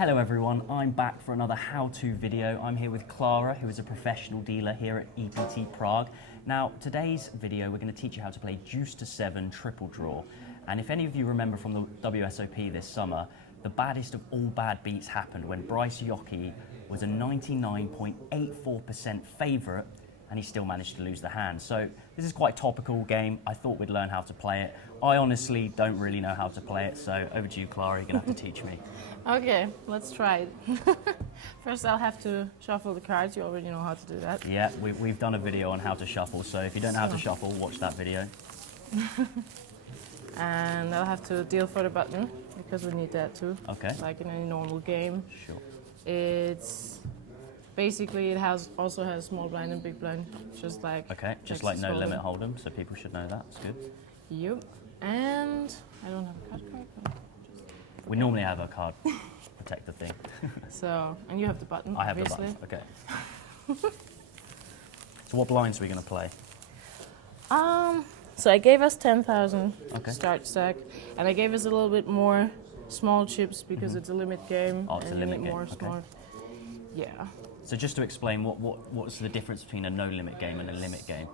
Hello everyone, I'm back for another how-to video. I'm here with Clara, who is a professional dealer here at EPT Prague. Now, today's video, we're going to teach you how to play deuce to 7 triple draw. And if any of you remember from the WSOP this summer, the baddest of all bad beats happened when Bryce Yockey was a 99.84% favourite and he still managed to lose the hand. So this is quite a topical game. I thought we'd learn how to play it. I honestly don't really know how to play it, so over to you, Clara. You're going to have to teach me. Okay, let's try it. First I'll have to shuffle the cards. You already know how to do that. Yeah, we've done a video on how to shuffle, so if you don't know how to shuffle, watch that video. And I'll have to deal for the button, because we need that too. Okay. Like in any normal game. Sure. It's basically, also has small blind and big blind, just like just like no limit hold'em, so people should know that. It's good. Yep. And I don't have a card. We normally have a card protect the thing. So, and you have the button. I have obviously. the button. Okay. So what blinds are we going to play? So I gave us 10,000 Okay. start stack, and I gave us a little bit more small chips because it's a limit game. Oh, it's a limit game. More Okay. smart. Yeah. So just to explain, what's the difference between a no limit game and a limit game?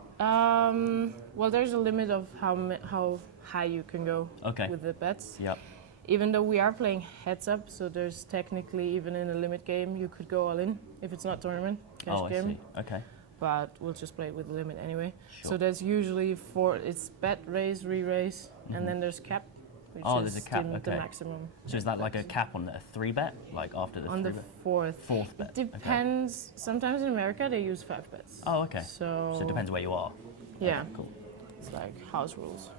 Well, there's a limit of how high you can go with the bets. Yep. Even though we are playing heads up, so there's technically, even in a limit game, you could go all in if it's not tournament, cash game. I see. Okay. But we'll just play it with the limit anyway. Sure. So there's usually it's bet, raise, re-raise, and then there's cap, which is there's a cap. the maximum. So is that like a cap on a 3-bet, like after the 3-bet? On the fourth. Fourth bet. It depends. Sometimes in America they use 5 bets. Oh, okay. So it depends where you are. Yeah. Okay, cool. It's like house rules.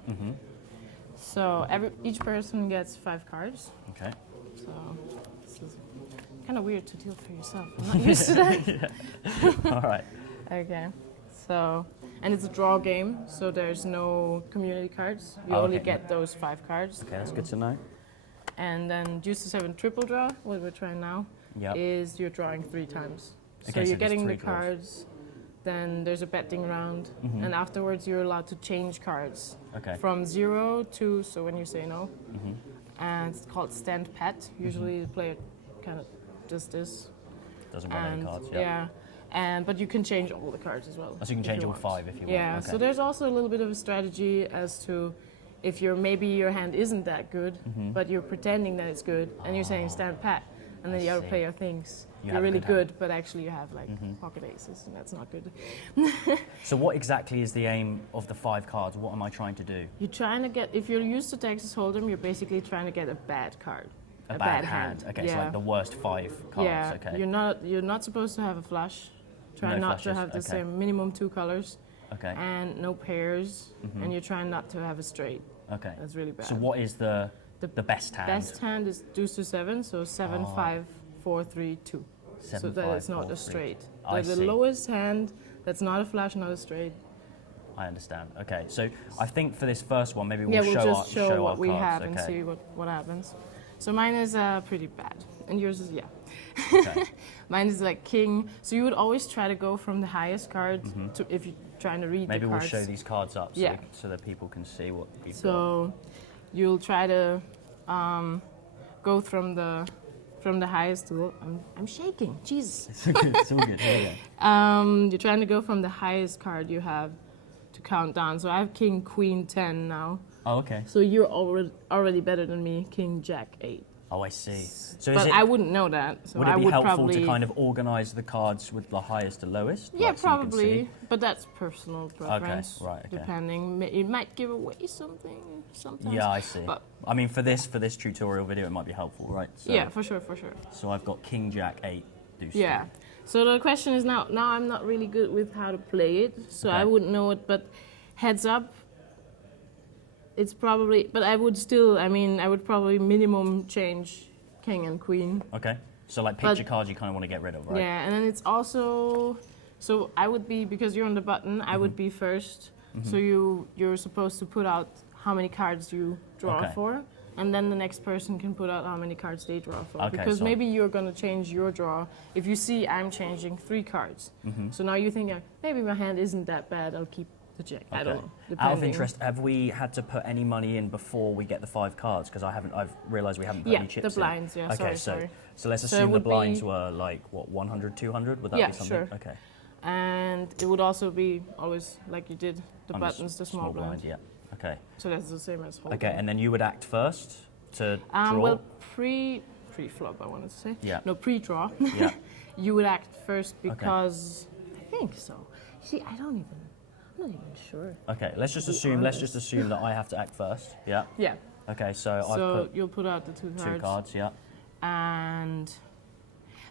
So each person gets 5 cards. Okay. So this is kind of weird to deal for yourself. I'm not used to that. All right. Okay. So, and it's a draw game, so there's no community cards. You only get those 5 cards. Okay, that's good to know. And then deuce to 7 triple draw, what we're trying now, is you're drawing 3 times. Okay, So you're getting the draws. cards, then there's a betting round, and afterwards you're allowed to change cards. Okay. From 0 to, so when you say no, and it's called stand pat. Usually the player kind of does this. Doesn't run any cards, But you can change all the cards as well. So you can change all 5 if you want. Yeah, Okay. so there's also a little bit of a strategy as to if maybe your hand isn't that good, but you're pretending that it's good, and you're saying stand pat, and then the other player thinks you're really good, but actually you have like pocket aces, and that's not good. So what exactly is the aim of the 5 cards? What am I trying to do? You're trying to get, if you're used to Texas Hold'em, you're basically trying to get a bad card. A bad hand. Okay, so like the worst 5 cards. Yeah, okay. You're not supposed to have a flush. Try not to have the same minimum 2 colors. Okay. And no pairs, and you're trying not to have a straight. Okay. That's really bad. So what is the best hand? Best hand is deuce to 7, so 7, 5, 4, 3, 2. 7, so that 5, it's not 4, a 3. straight. I The see. lowest hand that's not a flush, not a straight. I understand. Okay, so I think for this first one, maybe we'll we'll show just show what our we cards. have and see what happens. So mine is pretty bad, and yours is Okay. Mine is like king. So you would always try to go from the highest card to if you're trying to read Maybe the we'll cards. show these cards up so, Yeah. so that people can see what you've got. So you'll try to go from the highest to I'm shaking. Jesus. It's all good. It's all good. Here we go. You're trying to go from the highest card you have to count down. So I have king, queen, 10 now. Oh, okay. So you're already better than me, king, jack, 8. Oh, I see. So But I wouldn't know that. So would it I be would helpful probably to kind of organise the cards with the highest to lowest? Yeah, like, so you can probably. see? But that's personal preference. right, okay. Depending, it might give away something sometimes. Yeah, I see. But I mean, for this tutorial video, it might be helpful, right? So, yeah, for sure. So I've got king, jack, 8, deuce. Yeah. So the question is now I'm not really good with how to play it, so I wouldn't know it. But heads up, it's probably. But I would still. I mean, I would probably minimum change king and queen. Okay. So like picture cards you kind of want to get rid of, right? Yeah, and then it's also. So I would be, because you're on the button, I would be first. So you're supposed to put out how many cards you draw for, and then the next person can put out how many cards they draw for. Okay, because so maybe you're going to change your draw. If you see I'm changing 3 cards, so now you think maybe my hand isn't that bad, I'll keep The jack. Okay. I don't know. Out of Depending. interest, have we had to put any money in before we get the 5 cards? Because I've realised we haven't put Yeah, any chips the blinds. in. Yeah, Okay, sorry. so let's So it assume the would blinds be- were like, what, 100, 200? Would that Yeah, be something? sure. Okay. And it would also be always like you did the Under buttons, the small blind. Yeah. Okay. So that's the same as holding. Okay, and then you would act first to draw? Well, pre-flop, I wanted to say. Yeah. No, pre-draw. Yeah. You would act first because I think so. See, I'm not even sure. Okay, let's just be assume honest. that I have to act first. Yeah. Yeah. Okay, so I've So put you'll put out the 2 cards. 2 cards, yeah.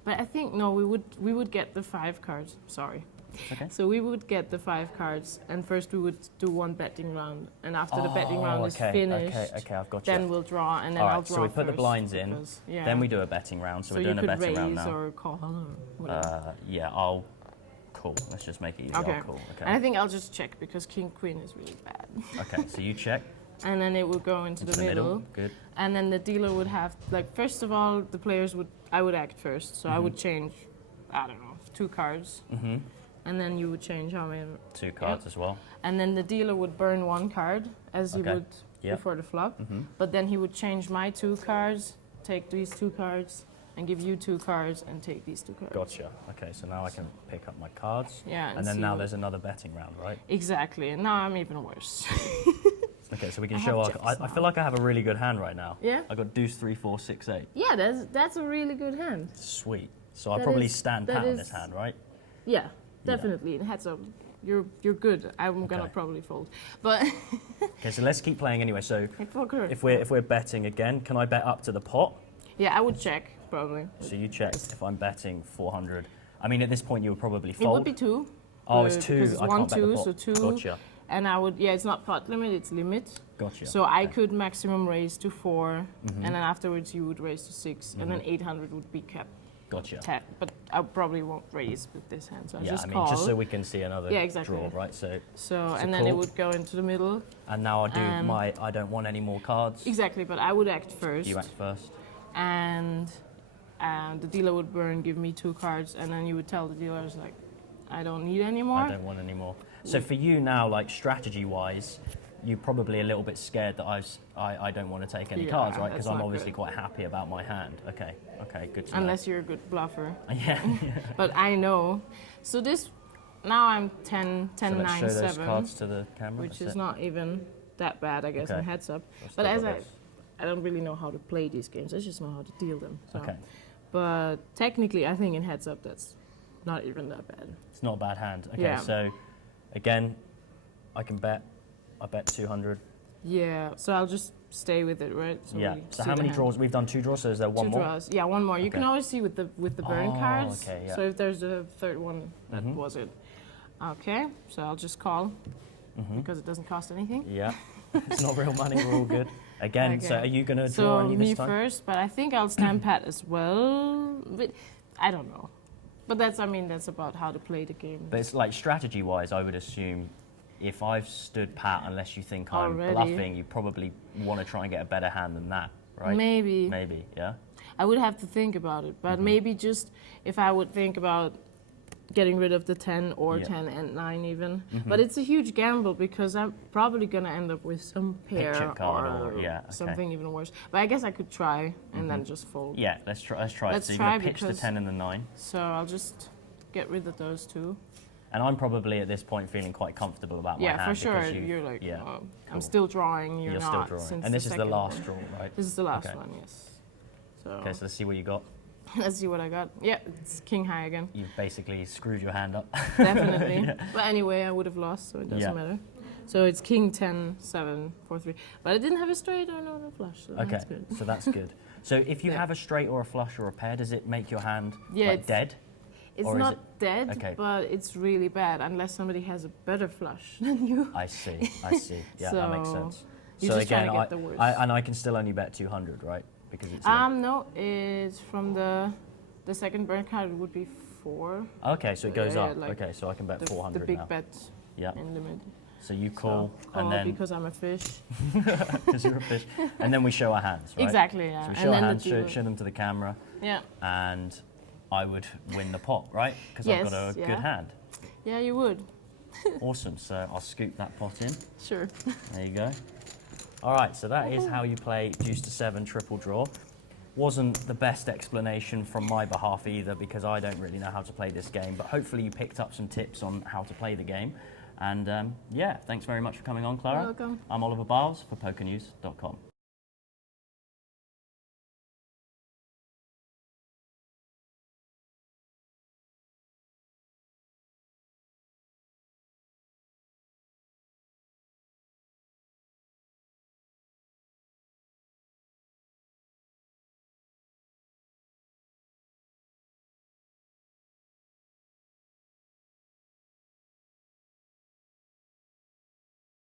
But I think no, we would get the 5 cards. Sorry. Okay. So we would get the 5 cards, and first we would do 1 betting round, and after the betting round is finished, Okay, I've got you. then we'll draw, and then All I'll right, draw so we put the first blinds in, because- yeah. then we do a betting round, so, So we're you doing a could betting round raise now. or call or whatever. Yeah, cool. Let's just make it easy. Okay. I'll call. And I Okay. think I'll just check because King Queen is really bad. Okay, so you check And then it would go into into the middle. Good. And then the dealer would have, like, first of all, the players would, I would act first. So I would change, I don't know, 2 cards. Mm-hmm. And then you would change how many. 2 cards as well. And then the dealer would burn 1 card, as he Okay. would Yep. before the flop. Mm-hmm. But then he would change my 2 cards, take these 2 cards, and give you 2 cards, and take these 2 cards. Gotcha. Okay, so now I can pick up my cards. Yeah. And then see now what- there's another betting round, right? Exactly. And now I'm even worse. Okay, so we can I show have our. jacks I now. feel like I have a really good hand right now. Yeah? I got deuce, 3, 4, 6, 8. Yeah, that's a really good hand. Sweet. So I That probably is- stand that pat on is- this hand, right? Yeah, definitely. Heads up. You're good. I'm gonna Okay. probably fold. But Okay, so let's keep playing anyway. So poker. if we're betting again, can I bet up to the pot? Yeah, I would check probably. So you check if I'm betting 400. I mean, at this point you would probably It fold. would be 2. Oh, it's 2. Because it's I 1, can't bet the 2, pot. so 2. Gotcha. And I would, yeah, it's not pot limit, it's limit. Gotcha. So I Okay. could maximum raise to 4, Mhm. and then afterwards you would raise to 6, and then Mhm. 800 would be kept. Gotcha. But I probably won't raise with this hand, so I Yeah, just I mean, call. just so we can see another Yeah, exactly. draw, right? So, So, it's a and then it call. would go into the middle. and now I do And- I don't want any more cards. Exactly, but I would act first. You act first. And the dealer would burn, give me 2 cards, and then you would tell the dealers, like, I don't need any more. I don't want any more. So for you now, like strategy-wise, you're probably a little bit scared that I don't want to take any Yeah, cards, right? Because that's I'm not obviously good. quite happy about my hand. Okay, good to know. Unless you're a good bluffer. Yeah. But I know. So this, now I'm 10, 10, so let's 9, show those 7, cards to the camera. which That's is it. not even that bad, I guess, Okay. in heads up. I've But still as got this. I don't really know how to play these games. I just know how to deal them. So. Okay, But technically, I think in heads up, that's not even that bad. it's not a bad hand. Okay, Yeah. so again, I can bet. I bet 200. Yeah, so I'll just stay with it, right? So Yeah. we So see how the many hand. draws? We've done 2 draws. So is there one 2 more? draws. Yeah, one more. You can Okay. always see with the burn Oh, cards. okay, yeah. So if there's a third one, that Mhm. was it. Okay, so I'll just call Mhm. because it doesn't cost anything. Yeah. It's not real money. We're all good. Again. So Okay. are you gonna draw So any me this time? first, but I think I'll stand pat as well. But I don't know. But that's about how to play the game. But it's like strategy-wise, I would assume if I've stood pat, unless you think I'm Already. bluffing, you probably want to try and get a better hand than that, right? Maybe. Maybe, yeah. I would have to think about it, but Mhm. maybe just if I would think about getting rid of the 10 or Yeah. 10 and 9 even. Mhm. But it's a huge gamble because I'm probably going to end up with some pair chip card or or- yeah, okay. something even worse. But I guess I could try and then just fold. Yeah, let's try. Let's try. Let's so you're try gonna pitch the because- 10 and the 9, So I'll just get rid of those 2. and I'm probably at this point feeling quite comfortable about my Yeah, hand for sure. because You're like, yeah, oh, cool. I'm still drawing, you're still not. drawing, Since and this is the second last one. draw, right? This is the last Okay. one, yes. So Okay, so let's see what you got. let's see what I got. Yeah, it's king high again. You've basically screwed your hand up. Definitely. Yeah. But anyway, I would have lost, so it doesn't Yeah. matter. So it's king 10, 7, 4, 3. But I didn't have a straight or no flush, so Okay, that's good. so that's good. So if you Yeah. have a straight or a flush or a pair, does it make your hand Yeah, like it's- dead? It's or is not it- dead, okay. but it's really bad unless somebody has a better flush than you. I see. Yeah, that makes So, sense. you're So just trying again, to get the worst. and I can still only bet 200, right? Because it's a- No, it's from the second burn card. It would be 4. okay, so it goes yeah, up. like Okay, so I can bet The 400 big now. bet Yeah. in limit. So you So, call, call and then because I'm a fish. because you're a fish, and then we show our hands, right? Exactly, yeah. So we And show our then the hands, dealer- show them to the camera, Yeah. and I would win the pot, right? Because I've got a Yes, good yeah. hand. Yeah, you would. Awesome, so I'll scoop that pot in. Sure. There you go. All right, so that is how you play deuce to 7 triple draw. Wasn't the best explanation from my behalf either, because I don't really know how to play this game, but hopefully you picked up some tips on how to play the game. And yeah, thanks very much for coming on, Clara. You're welcome. I'm Oliver Biles for PokerNews.com.